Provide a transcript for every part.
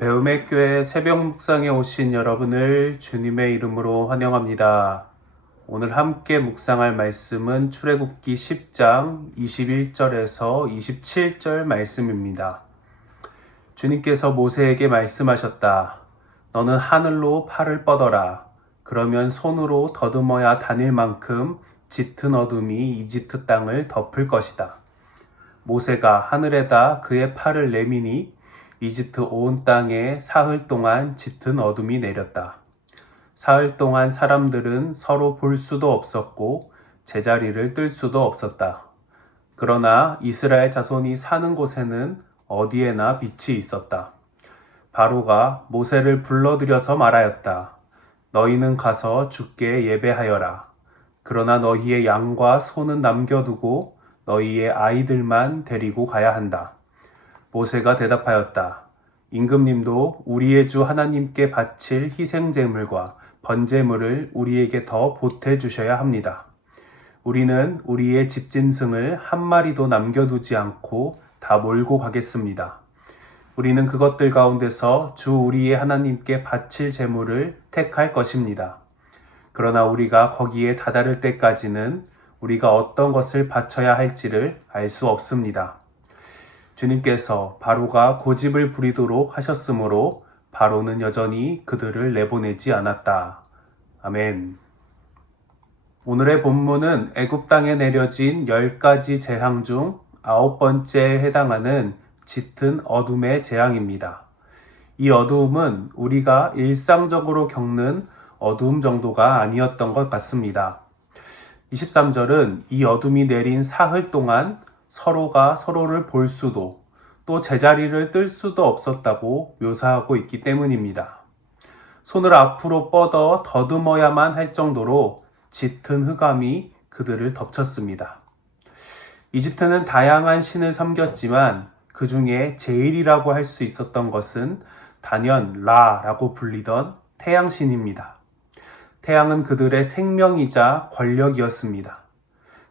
배움의 교회 새벽 묵상에 오신 여러분을 주님의 이름으로 환영합니다. 오늘 함께 묵상할 말씀은 출애굽기 10장 21절에서 27절 말씀입니다. 주님께서 모세에게 말씀하셨다. 너는 하늘로 팔을 뻗어라. 그러면 손으로 더듬어야 다닐 만큼 짙은 어둠이 이집트 땅을 덮을 것이다. 모세가 하늘에다 그의 팔을 내미니 이집트 온 땅에 사흘 동안 짙은 어둠이 내렸다. 사흘 동안 사람들은 서로 볼 수도 없었고 제자리를 뜰 수도 없었다. 그러나 이스라엘 자손이 사는 곳에는 어디에나 빛이 있었다. 바로가 모세를 불러들여서 말하였다. 너희는 가서 주께 예배하여라. 그러나 너희의 양과 소는 남겨두고 너희의 아이들만 데리고 가야 한다. 모세가 대답하였다. 임금님도 우리의 주 하나님께 바칠 희생제물과 번제물을 우리에게 더 보태주셔야 합니다. 우리는 우리의 집짐승을 한 마리도 남겨두지 않고 다 몰고 가겠습니다. 우리는 그것들 가운데서 주 우리의 하나님께 바칠 제물을 택할 것입니다. 그러나 우리가 거기에 다다를 때까지는 우리가 어떤 것을 바쳐야 할지를 알 수 없습니다. 주님께서 바로가 고집을 부리도록 하셨으므로 바로는 여전히 그들을 내보내지 않았다. 아멘. 오늘의 본문은 애굽 땅에 내려진 10가지 재앙 중 9번째에 해당하는 짙은 어둠의 재앙입니다. 이 어두움은 우리가 일상적으로 겪는 어두움 정도가 아니었던 것 같습니다. 23절은 이 어둠이 내린 사흘 동안 서로가 서로를 볼 수도 또 제자리를 뜰 수도 없었다고 묘사하고 있기 때문입니다. 손을 앞으로 뻗어 더듬어야만 할 정도로 짙은 흑암이 그들을 덮쳤습니다. 이집트는 다양한 신을 섬겼지만 그 중에 제일이라고 할 수 있었던 것은 단연 라라고 불리던 태양신입니다. 태양은 그들의 생명이자 권력이었습니다.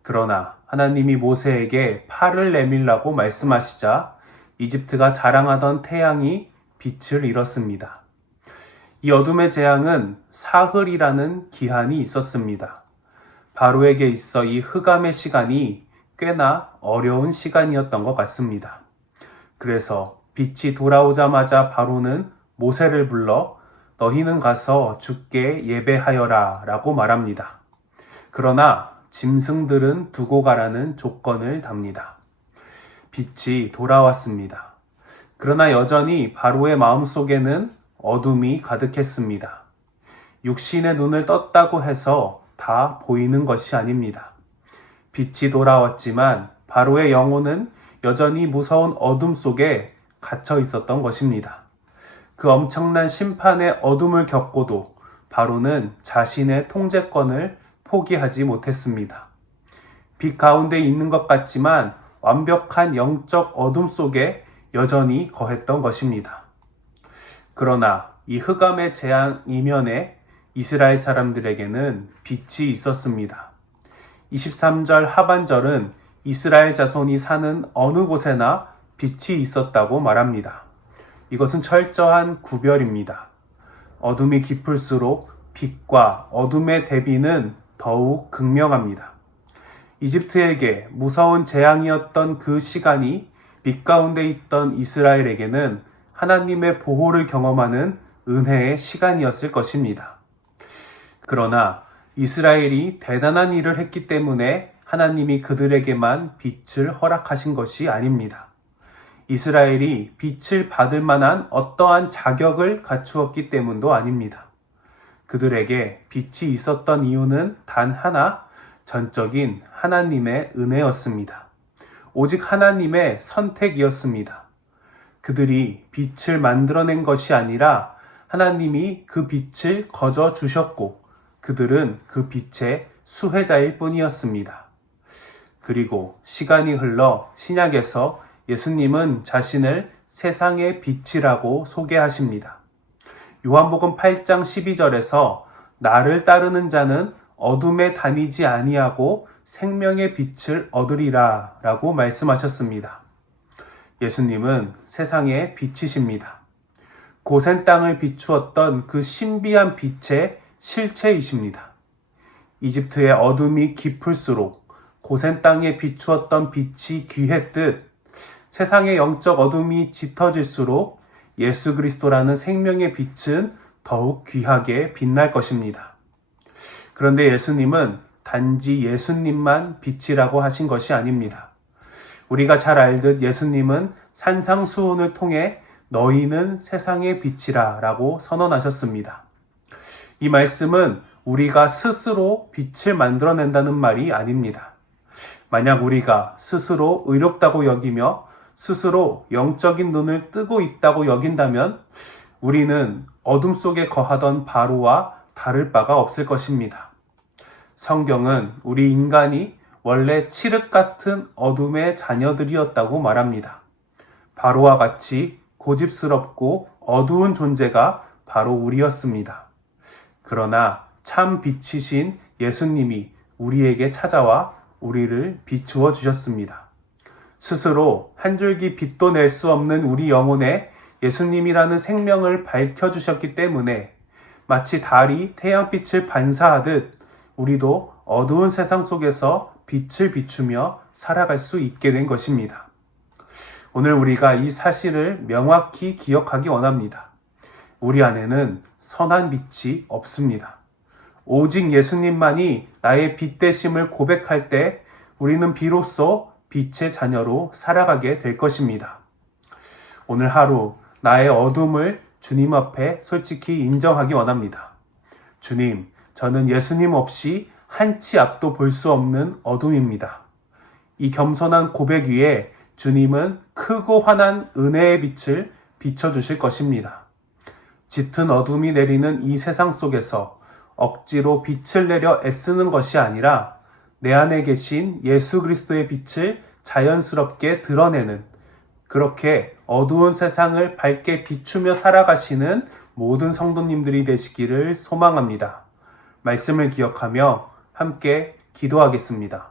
그러나 하나님이 모세에게 팔을 내밀라고 말씀하시자 이집트가 자랑하던 태양이 빛을 잃었습니다. 이 어둠의 재앙은 사흘이라는 기한이 있었습니다. 바로에게 있어 이 흑암의 시간이 꽤나 어려운 시간이었던 것 같습니다. 그래서 빛이 돌아오자마자 바로는 모세를 불러 너희는 가서 주께 예배하여라 라고 말합니다. 그러나 짐승들은 두고 가라는 조건을 답니다. 빛이 돌아왔습니다. 그러나 여전히 바로의 마음속에는 어둠이 가득했습니다. 육신의 눈을 떴다고 해서 다 보이는 것이 아닙니다. 빛이 돌아왔지만 바로의 영혼은 여전히 무서운 어둠 속에 갇혀 있었던 것입니다. 그 엄청난 심판의 어둠을 겪고도 바로는 자신의 통제권을 포기하지 못했습니다. 빛 가운데 있는 것 같지만 완벽한 영적 어둠 속에 여전히 거했던 것입니다. 그러나 이 흑암의 재앙 이면에 이스라엘 사람들에게는 빛이 있었습니다. 23절 하반절은 이스라엘 자손이 사는 어느 곳에나 빛이 있었다고 말합니다. 이것은 철저한 구별입니다. 어둠이 깊을수록 빛과 어둠의 대비는 더욱 극명합니다. 이집트에게 무서운 재앙이었던 그 시간이 빛 가운데 있던 이스라엘에게는 하나님의 보호를 경험하는 은혜의 시간이었을 것입니다. 그러나 이스라엘이 대단한 일을 했기 때문에 하나님이 그들에게만 빛을 허락하신 것이 아닙니다. 이스라엘이 빛을 받을 만한 어떠한 자격을 갖추었기 때문도 아닙니다. 그들에게 빛이 있었던 이유는 단 하나, 전적인 하나님의 은혜였습니다. 오직 하나님의 선택이었습니다. 그들이 빛을 만들어낸 것이 아니라 하나님이 그 빛을 거저 주셨고 그들은 그 빛의 수혜자일 뿐이었습니다. 그리고 시간이 흘러 신약에서 예수님은 자신을 세상의 빛이라고 소개하십니다. 요한복음 8장 12절에서 나를 따르는 자는 어둠에 다니지 아니하고 생명의 빛을 얻으리라 라고 말씀하셨습니다. 예수님은 세상의 빛이십니다. 고센 땅을 비추었던 그 신비한 빛의 실체이십니다. 이집트의 어둠이 깊을수록 고센 땅에 비추었던 빛이 귀했듯 세상의 영적 어둠이 짙어질수록 예수 그리스도라는 생명의 빛은 더욱 귀하게 빛날 것입니다. 그런데 예수님은 단지 예수님만 빛이라고 하신 것이 아닙니다. 우리가 잘 알듯 예수님은 산상수훈을 통해 너희는 세상의 빛이라 라고 선언하셨습니다. 이 말씀은 우리가 스스로 빛을 만들어낸다는 말이 아닙니다. 만약 우리가 스스로 의롭다고 여기며 스스로 영적인 눈을 뜨고 있다고 여긴다면 우리는 어둠 속에 거하던 바로와 다를 바가 없을 것입니다. 성경은 우리 인간이 원래 칠흑 같은 어둠의 자녀들이었다고 말합니다. 바로와 같이 고집스럽고 어두운 존재가 바로 우리였습니다. 그러나 참 빛이신 예수님이 우리에게 찾아와 우리를 비추어 주셨습니다. 스스로 한 줄기 빛도 낼 수 없는 우리 영혼에 예수님이라는 생명을 밝혀주셨기 때문에 마치 달이 태양빛을 반사하듯 우리도 어두운 세상 속에서 빛을 비추며 살아갈 수 있게 된 것입니다. 오늘 우리가 이 사실을 명확히 기억하기 원합니다. 우리 안에는 선한 빛이 없습니다. 오직 예수님만이 나의 빛 되심을 고백할 때 우리는 비로소 빛의 자녀로 살아가게 될 것입니다. 오늘 하루 나의 어둠을 주님 앞에 솔직히 인정하기 원합니다. 주님, 저는 예수님 없이 한 치 앞도 볼 수 없는 어둠입니다. 이 겸손한 고백 위에 주님은 크고 환한 은혜의 빛을 비춰주실 것입니다. 짙은 어둠이 내리는 이 세상 속에서 억지로 빛을 내려 애쓰는 것이 아니라 내 안에 계신 예수 그리스도의 빛을 자연스럽게 드러내는, 그렇게 어두운 세상을 밝게 비추며 살아가시는 모든 성도님들이 되시기를 소망합니다. 말씀을 기억하며 함께 기도하겠습니다.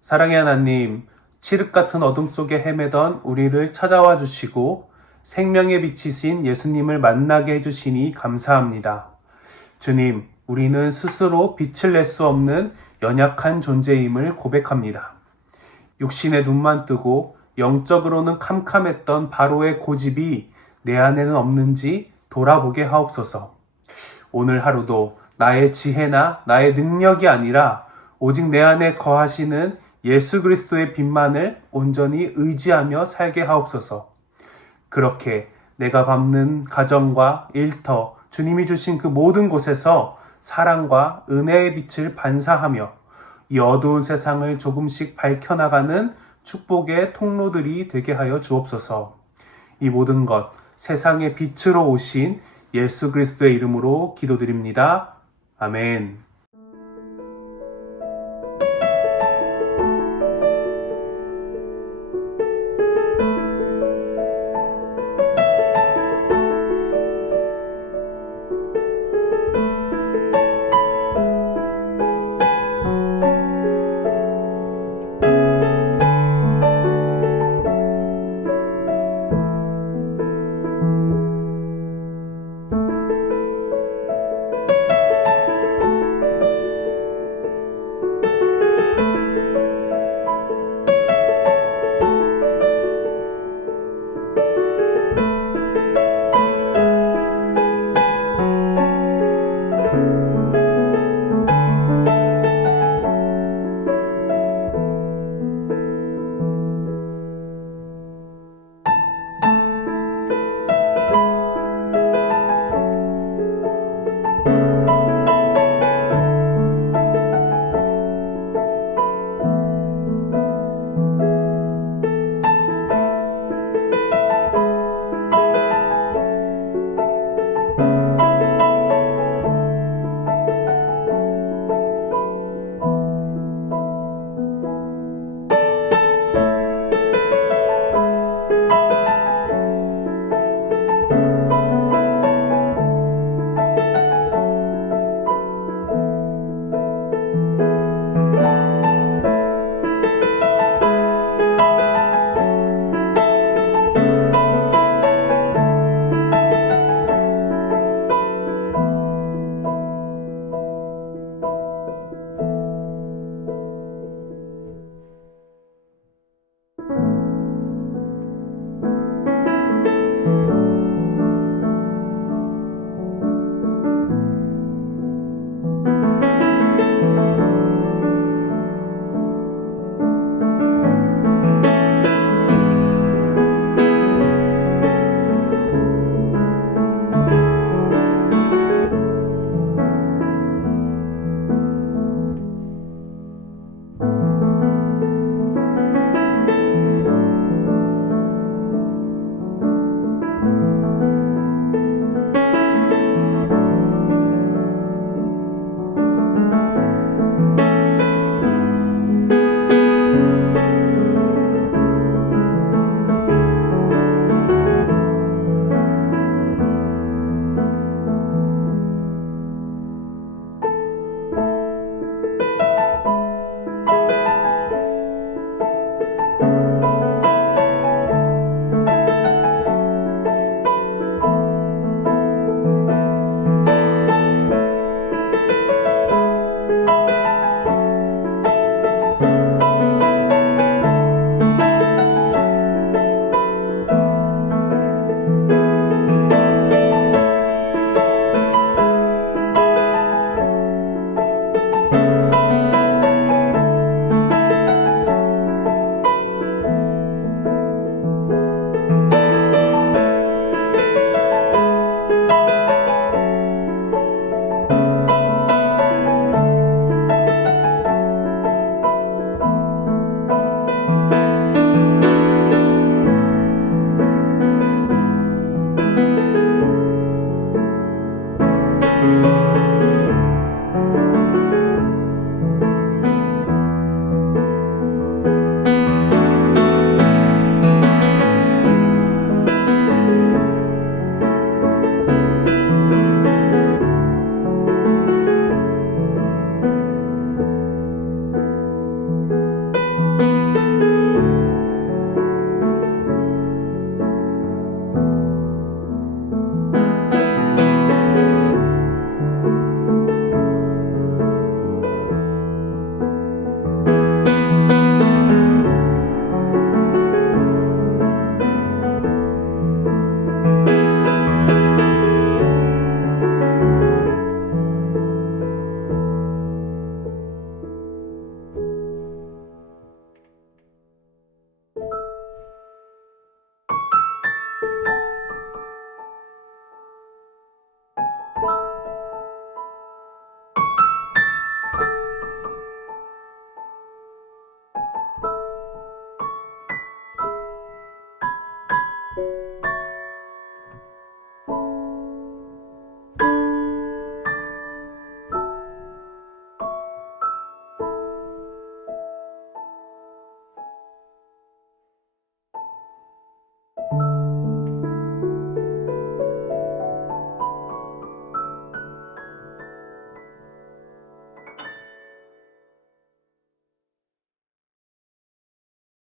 사랑의 하나님, 칠흑 같은 어둠 속에 헤매던 우리를 찾아와 주시고 생명의 빛이신 예수님을 만나게 해주시니 감사합니다. 주님, 우리는 스스로 빛을 낼 수 없는 연약한 존재임을 고백합니다. 육신의 눈만 뜨고 영적으로는 캄캄했던 바로의 고집이 내 안에는 없는지 돌아보게 하옵소서. 오늘 하루도 나의 지혜나 나의 능력이 아니라 오직 내 안에 거하시는 예수 그리스도의 빛만을 온전히 의지하며 살게 하옵소서. 그렇게 내가 밟는 가정과 일터, 주님이 주신 그 모든 곳에서 사랑과 은혜의 빛을 반사하며 이 어두운 세상을 조금씩 밝혀나가는 축복의 통로들이 되게 하여 주옵소서. 이 모든 것 세상의 빛으로 오신 예수 그리스도의 이름으로 기도드립니다. 아멘.